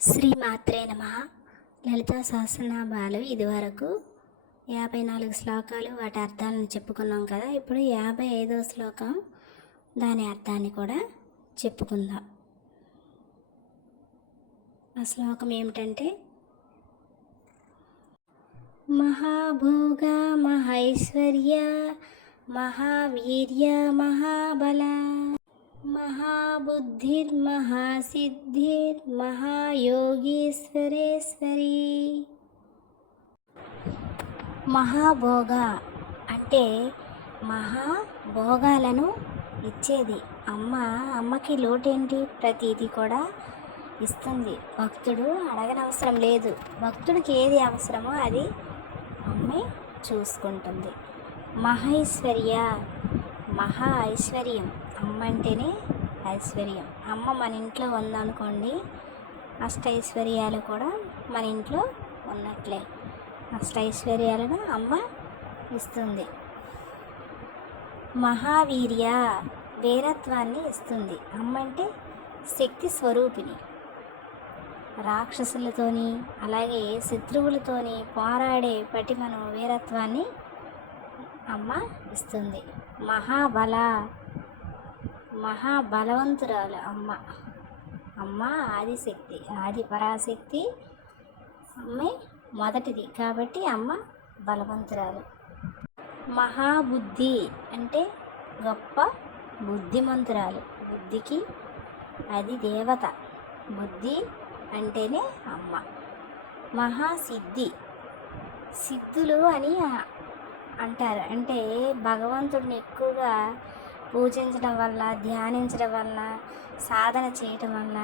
శ్రీ మాత్రే నమ. లలితా సహస్రనామాలు ఇదివరకు యాభై నాలుగు శ్లోకాలు వాటి అర్థాలను చెప్పుకున్నాం కదా ఇప్పుడు యాభై ఐదో శ్లోకం దాని అర్థాన్ని కూడా చెప్పుకుందాం. ఆ శ్లోకం ఏమిటంటే మహాభోగ మహైశ్వర్య మహావీర్య మహాబల మహాబుద్ధిర్మహాసిద్ధిర్మహాయోగీశ్వరేశ్వరి. మహాభోగ అంటే మహాభోగాలను ఇచ్చేది. అమ్మ అమ్మకి లోటేంటి? ప్రతిదీ కూడా ఇస్తుంది. భక్తుడు అడగనవసరం లేదు. భక్తుడికి ఏది అవసరమో అది అమ్మే చూసుకుంటుంది. మహైశ్వర్య మహా ఐశ్వర్యం. అమ్మ అంటేనే ఐశ్వర్యం. అమ్మ మన ఇంట్లో ఉందనుకోండి అష్టైశ్వర్యాలు కూడా మన ఇంట్లో ఉన్నట్లే. అష్టైశ్వర్యాలను అమ్మ ఇస్తుంది. మహావీర్య వీరత్వాన్ని ఇస్తుంది. అమ్మ అంటే శక్తి స్వరూపిణి. రాక్షసులతోని అలాగే శత్రువులతోని పోరాడే పటిమను వీరత్వాన్ని అమ్మ ఇస్తుంది. మహాబల మహాబలవంతురాలు అమ్మ. అమ్మ ఆదిశక్తి ఆది పరాశక్తి అమ్మే మొదటిది. కాబట్టి అమ్మ బలవంతురాలు. మహాబుద్ధి అంటే గొప్ప బుద్ధిమంతురాలు. బుద్ధికి అది దేవత. బుద్ధి అంటేనే అమ్మ. మహాసిద్ధి. సిద్ధులు అని అంటారు. అంటే భగవంతుడిని ఎక్కువగా పూజించడం వల్ల ధ్యానించడం వల్ల సాధన చేయటం వల్ల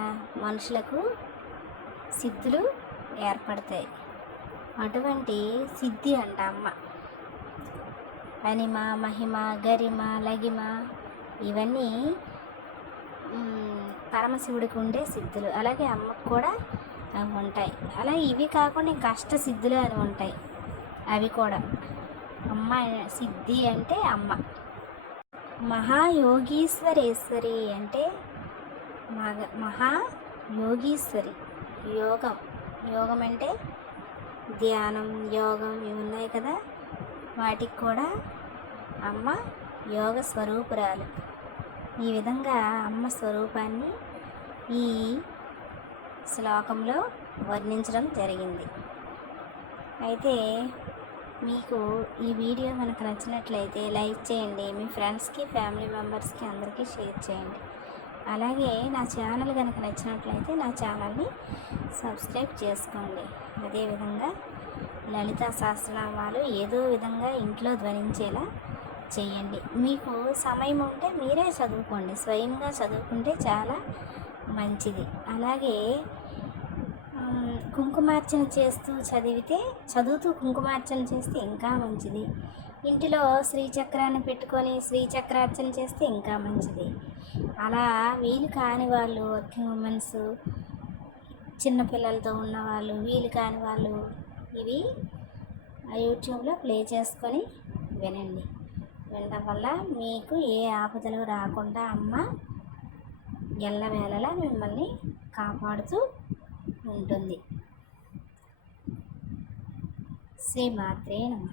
మనుషులకు సిద్ధులు ఏర్పడతాయి. అటువంటి సిద్ధి అంట అమ్మ. అనిమ మహిమ గరిమ లగిమ ఇవన్నీ పరమశివుడికి ఉండే సిద్ధులు. అలాగే అమ్మకు కూడా అవి ఉంటాయి. అలా ఇవి కాకుండా కష్ట సిద్ధులు అని ఉంటాయి. అవి కూడా. అమ్మ సిద్ధి అంటే అమ్మ. మహాయోగీశ్వరేశ్వరి అంటే మగ మహా యోగీశ్వరి. యోగం. యోగం అంటే ధ్యానం యోగం ఇవి ఉన్నాయి కదా. వాటికి కూడా అమ్మ యోగ స్వరూపురాలు. ఈ విధంగా అమ్మ స్వరూపాన్ని ఈ శ్లోకంలో వర్ణించడం జరిగింది. అయితే మీకు ఈ వీడియో మనకు నచ్చినట్లయితే లైక్ చేయండి. మీ ఫ్రెండ్స్కి ఫ్యామిలీ మెంబర్స్కి అందరికీ షేర్ చేయండి. అలాగే నా ఛానల్ కనుక నచ్చినట్లయితే నా ఛానల్ని సబ్స్క్రైబ్ చేసుకోండి. అదేవిధంగా లలిత సహస్రనామాలు ఏదో విధంగా ఇంట్లో ధ్వనించేలా చేయండి. మీకు సమయం ఉంటే మీరే చదువుకోండి. స్వయంగా చదువుకుంటే చాలా మంచిది. అలాగే కుంకుమార్చన చేస్తూ చదివితే చదువుతూ కుంకుమార్చన చేస్తే ఇంకా మంచిది. ఇంటిలో శ్రీచక్రాన్ని పెట్టుకొని శ్రీచక్రార్చన చేస్తే ఇంకా మంచిది. అలా వీలు కాని వాళ్ళు వర్కింగ్ ఉమెన్స్ చిన్నపిల్లలతో ఉన్నవాళ్ళు వీలు కాని వాళ్ళు ఇవి యూట్యూబ్లో ప్లే చేసుకొని వినండి. వినడం వల్ల మీకు ఏ ఆపదలు రాకుండా అమ్మ ఎల్లవేళలా మిమ్మల్ని కాపాడుతూ ఉంటుంది. శ్రీమాత్రే నమ.